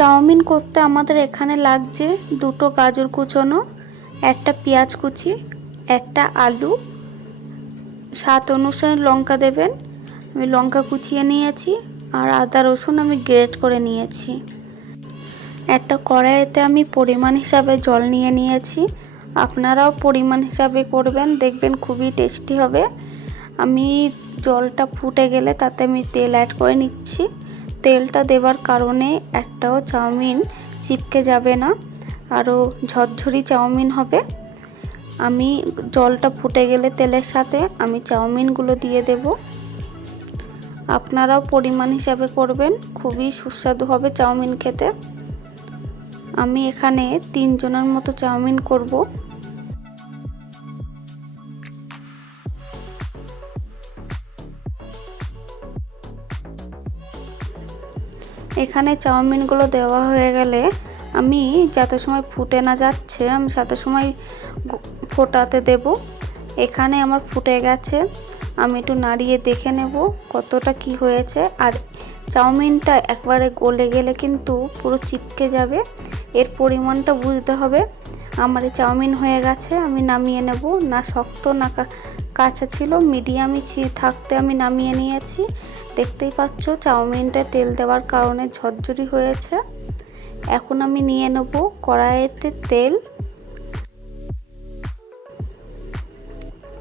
Chowmein করতে আমাদের এখানে লাগছে দুটো গাজর কুচোনো, একটা পেঁয়াজ কুচি, একটা আলু, স্বাদ অনুসারে লঙ্কা দেবেন। আমি লঙ্কা কুচিয়ে নিয়েছি আর আদা রসুন আমি গ্রেট করে নিয়েছি। একটা কড়াইতে আমি পরিমাণ হিসাবে জল নিয়ে নিয়েছি, আপনারাও পরিমাণ হিসাবে করবেন, দেখবেন খুবই টেস্টি হবে। আমি জলটা ফুটে গেলে তাতে আমি তেল অ্যাড করে নিচ্ছি। তেলটা দেওয়ার কারণে একটাও চাউমিন চিপকে যাবে না, আরও ঝরঝরি চাউমিন হবে। আমি জলটা ফুটে গেলে তেলের সাথে আমি চাউমিনগুলো দিয়ে দেব। আপনারাও পরিমাণ হিসাবে করবেন, খুবই সুস্বাদু হবে চাউমিন খেতে। আমি এখানে 3 জনের মতো চাউমিন করব। এখানে চাউমিনগুলো দেওয়া হয়ে গেলে আমি যত সময় ফুটে না যাচ্ছে আমি তত সময় ফোটাতে দেব। এখানে আমার ফুটে গেছে, আমি একটু নাড়িয়ে দেখে নেব কতটা কি হয়েছে। আর চাউমিনটা একবারে গলে গেলে কিন্তু পুরো চিপকে যাবে, এর পরিমাণটা বুঝতে হবে। আমার এই চাউমিন হয়ে গেছে, আমি নামিয়ে নেব। না শক্ত না কাঁচা ছিল, মিডিয়ামই থাকতে আমি নামিয়ে নিয়েছি। দেখতেই পাচ্ছ চাউমিনটা তেল দেওয়ার কারণে ঝরঝরি হয়েছে। এখন আমি নিয়ে নেব কড়াইতে তেল।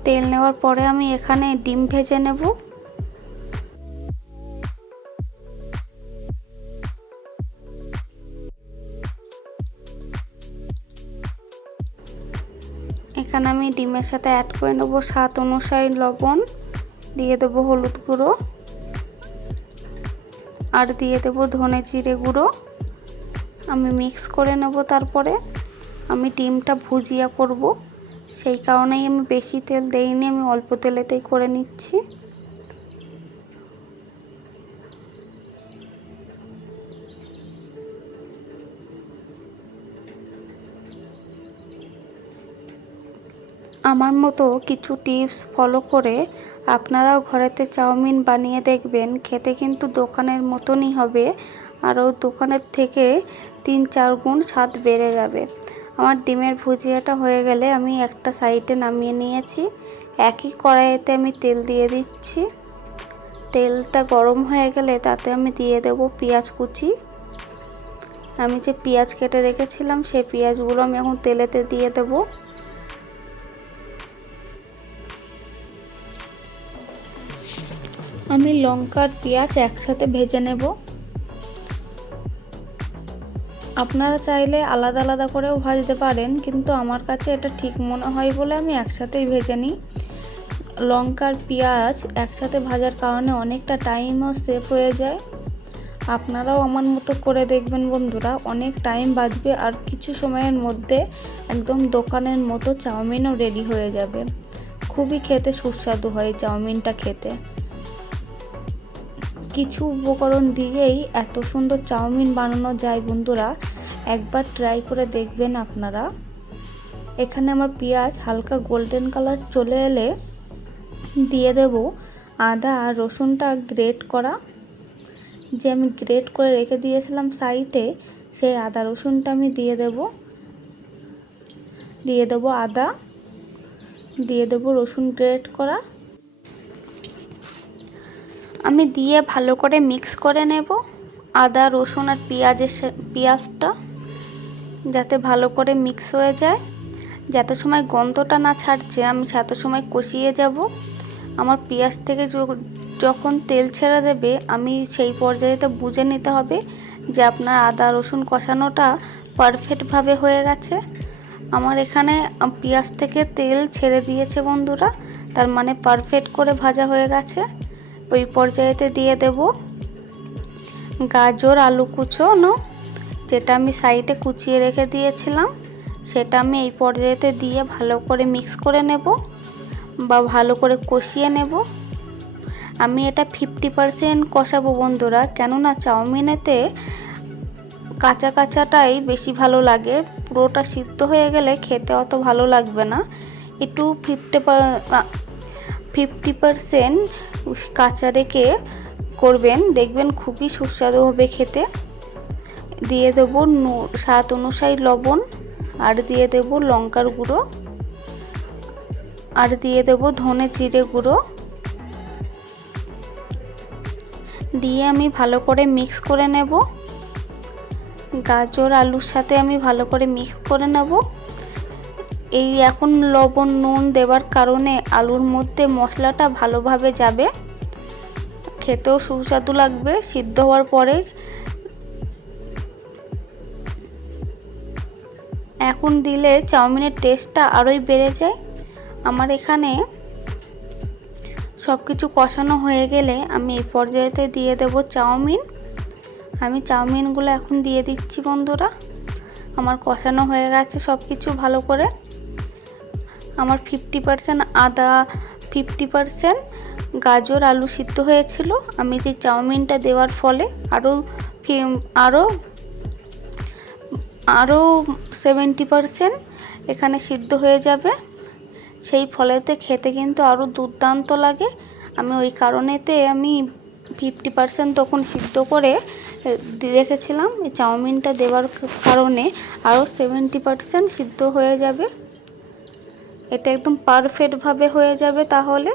তেল নেওয়ার পরে আমি এখানে ডিম ভেজে নেব। এখানে আমি ডিমের সাথে অ্যাড করে নেব স্বাদ অনুসারে লবণ, দিয়ে দেব হলুদ গুঁড়ো আর দিয়ে দেব ধনে জিরে গুঁড়ো। আমি মিক্স করে নেব। তারপরে আমি ডিমটা ভুজিয়া করব, সেই কারণেই আমি বেশি তেল দেইনি, আমি অল্প তেলেতেই করে নিচ্ছি। আমার মতো কিছু টিপস ফলো করে আপনারাও ঘরেতে চাউমিন বানিয়ে দেখবেন, খেতে কিন্তু দোকানের মতনই হবে, আরও দোকানের থেকে 3-4 গুণ স্বাদ বেড়ে যাবে। আমার ডিমের ভুজিয়াটা হয়ে গেলে আমি একটা সাইডে নামিয়ে নিয়েছি। একই কড়াইতে আমি তেল দিয়ে দিচ্ছি। তেলটা গরম হয়ে গেলে তাতে আমি দিয়ে দেব পেঁয়াজ কুচি। আমি যে পেঁয়াজ কেটে রেখেছিলাম সেই পেঁয়াজগুলো আমি এখন তেলেতে দিয়ে দেব। আমি লঙ্কা আর পেঁয়াজ একসাথে ভেজে নেব। আপনারা চাইলে আলাদা আলাদা করেও ভাজতে পারেন, কিন্তু আমার কাছে এটা ঠিক মনে হয় বলে আমি একসাথেই ভেজে নিই। লঙ্কা আর পেঁয়াজ একসাথে ভাজার কারণে অনেকটা টাইমও সেভ হয়ে যায়। আপনারাও আমার মতো করে দেখবেন বন্ধুরা, অনেক টাইম বাঁচবে আর কিছু সময়ের মধ্যে একদম দোকানের মতো চাউমিনও রেডি হয়ে যাবে। খুবই খেতে সুস্বাদু হয় চাউমিনটা খেতে। কিছু উপকরণ দিয়েই এত সুন্দর চাউমিন বানানো যায় বন্ধুরা, একবার ট্রাই করে দেখবেন আপনারা। এখানে আমার পেঁয়াজ হালকা গোল্ডেন কালার চলে এলে দিয়ে দেব আদা আর রসুনটা গ্রেট করা, যে আমি গ্রেট করে রেখে দিয়েছিলাম সাইডে, সেই আদা রসুনটা আমি দিয়ে দেব আদা, দিয়ে দেব রসুন গ্রেট করা। আমি দিয়ে ভালো করে মিক্স করে নেব আদা রসুন আর পেঁয়াজটা, যাতে ভালো করে মিক্স হয়ে যায়। যত সময় গন্ধটা না ছাড়ছে আমি তত সময় কষিয়ে যাব। আমার পেঁয়াজ থেকে যখন তেল ছেড়ে দেবে আমি সেই পর্যায়েতে বুঝে নিতে হবে যে আপনার আদা রসুন কষানোটা পারফেক্টভাবে হয়ে গেছে। আমার এখানে পেঁয়াজ থেকে তেল ছেড়ে দিয়েছে বন্ধুরা, তার মানে পারফেক্ট করে ভাজা হয়ে গেছে। ওই পর্যায়েতে দিয়ে দেব গাজর আলু কুচোনো, যেটা আমি সাইডে কুচিয়ে রেখে দিয়েছিলাম, সেটা আমি এই পর্যায়েতে দিয়ে ভালো করে মিক্স করে নেব বা ভালো করে কষিয়ে নেব। আমি এটা 50% কষাবো বন্ধুরা, কেননা চাউমিনেতে কাঁচা কাঁচাটাই বেশি ভালো লাগে, পুরোটা সিদ্ধ হয়ে গেলে খেতে অত ভালো লাগবে না। একটু 50% কাঁচা রেখে করবেন, দেখবেন খুবই সুস্বাদু হবে খেতে। দিয়ে দেবো স্বাদ অনুযায়ী লবণ, আর দিয়ে দেবো লঙ্কার গুঁড়ো, আর দিয়ে দেবো ধনে জিরে গুঁড়ো। দিয়ে আমি ভালো করে মিক্স করে নেব। গাজর আলুর সাথে আমি ভালো করে মিক্স করে নেব। এই এখন লবণ নুন দেওয়ার কারণে আলুর মধ্যে মশলাটা ভালোভাবে যাবে, খেতেও সুস্বাদু লাগবে। সিদ্ধ হওয়ার পরে এখন দিলে চাউমিনের টেস্টটা আরোই বেড়ে যায়। আমার এখানে সব কিছু কষানো হয়ে গেলে আমি এই পর্যায়েতে দিয়ে দেব চাউমিন। আমি চাউমিনগুলো এখন দিয়ে দিচ্ছি বন্ধুরা। আমার কষানো হয়ে গেছে সব কিছু ভালো করে। আমার 50% আদা, 50% গাজর আলু সিদ্ধ হয়েছিল। আমি যে চাউমিনটা দেওয়ার ফলে আরও 70% এখানে সিদ্ধ হয়ে যাবে। সেই ফলেতে খেতে কিন্তু আরও দুর্দান্ত লাগে। আমি ওই কারণেতে আমি 50% তখন সিদ্ধ করে রেখেছিলাম। এই চাউমিনটা দেওয়ার কারণে আরও 70% সিদ্ধ হয়ে যাবে। এটা একদম পারফেক্টভাবে হয়ে যাবে, তাহলে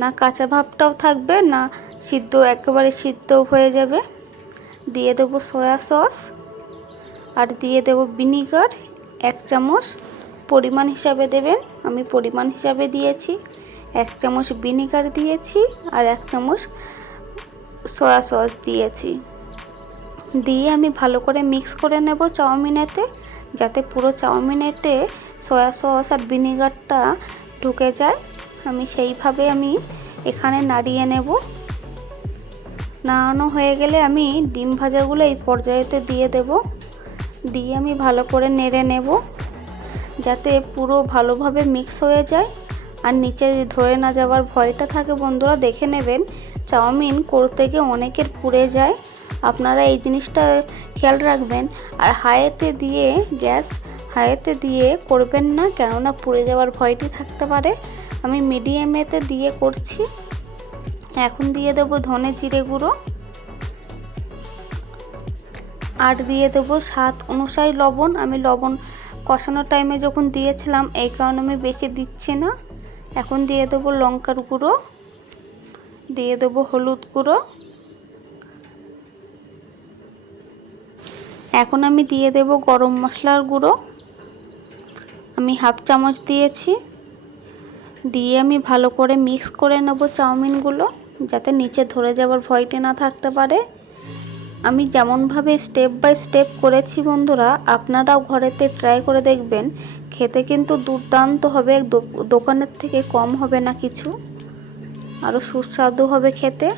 না কাঁচা ভাবটাও থাকবে না একেবারে সিদ্ধ হয়ে যাবে। দিয়ে দেবো সয়া সস, আর দিয়ে দেব ভিনিগার 1 চামচ। পরিমাণ হিসাবে দেবেন, আমি পরিমাণ হিসাবে দিয়েছি। 1 চামচ ভিনিগার দিয়েছি আর 1 চামচ সয়া সস দিয়েছি। দিয়ে আমি ভালো করে মিক্স করে নেব চাউমিনেতে, যাতে পুরো চাউমিনেতে সয়া সস আর ভিনিগারটা ঢুকে যায়। আমি সেইভাবে এখানে নাড়িয়ে নেব। নাড়ানো হয়ে গেলে আমি ডিম ভাজাগুলো এই পর্যায়েতে দিয়ে দেব। দিয়ে আমি ভালো করে নেড়ে নেব, যাতে পুরো ভালোভাবে মিক্স হয়ে যায় আর নিচে ধরে না যাওয়ার ভয়টা থাকে। বন্ধুরা দেখে নেবেন, চাউমিন করতে গিয়ে অনেকের পুড়ে যায়, আপনারা এই জিনিসটা খেয়াল রাখবেন। আর গ্যাস হাইতে দিয়ে করবেন না, কেননা পুড়ে যাওয়ার ভয়টি থাকতে পারে। আমি মিডিয়ামেতে দিয়ে করছি। এখন দিয়ে দেব ধনে জিরে গুঁড়ো, আর দিয়ে দেবো স্বাদ অনুযায়ী লবণ। আমি লবণ কষানোর টাইমে যখন দিয়েছিলাম, এই কারণে আমি বেশি দিচ্ছি না। এখন দিয়ে দেবো লঙ্কার গুঁড়ো, দিয়ে দেবো হলুদ গুঁড়ো। এখন আমি দিয়ে দেব গরম মশলার গুঁড়ো, আমি 1/2 চামচ দিয়েছি। দিয়ে আমি ভালো করে মিক্স করে নেব চাউমিনগুলো, যাতে নিচে ধরে যাওয়ার ভয়টি না থাকতে পারে। আমি যেমনভাবে স্টেপ বাই স্টেপ করেছি বন্ধুরা, আপনারাও ঘরেতে ট্রাই করে দেখবেন। খেতে কিন্তু দুর্দান্ত হবে, দোকানের থেকে কম হবে না কিছু, আরও সুস্বাদু হবে খেতে।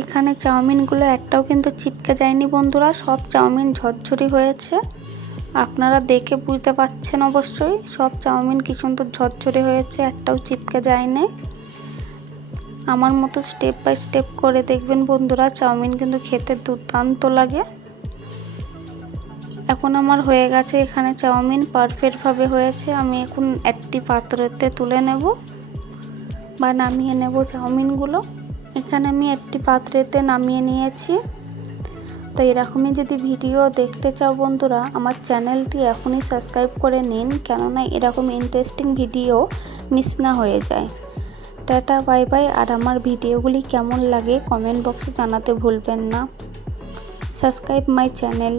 এখানে চাউমিনগুলো একটাও কিন্তু চিপকে যায়নি বন্ধুরা, সব চাউমিন ঝরঝরি হয়েছে। আপনারা দেখে বুঝতে পারছেন অবশ্যই, সব চাউমিন কি সুন্দর ঝরঝরে হয়েছে, একটাও চিপকে যায়নি। আমার মতো স্টেপ বাই স্টেপ করে দেখবেন বন্ধুরা, চাউমিন কিন্তু খেতে দুর্দান্ত লাগে। এখন আমার হয়ে গেছে, এখানে চাউমিন পারফেক্টভাবে হয়েছে। আমি এখন একটি পাত্রতে তুলে নেব বা নামিয়ে নেব চাউমিনগুলো। এখানে আমি একটি পাত্রেতে নামিয়ে নিয়েছি। তো এরকমই যদি ভিডিও দেখতে চাও বন্ধুরা, আমার চ্যানেলটি এখনই সাবস্ক্রাইব করে নিন, কেননা এরকম ইন্টারেস্টিং ভিডিও মিস না হয়ে যায়। Tata bye bye. আর আমার ভিডিওগুলি কেমন লাগে কমেন্ট বক্সে জানাতে ভুলবেন না। Subscribe my channel.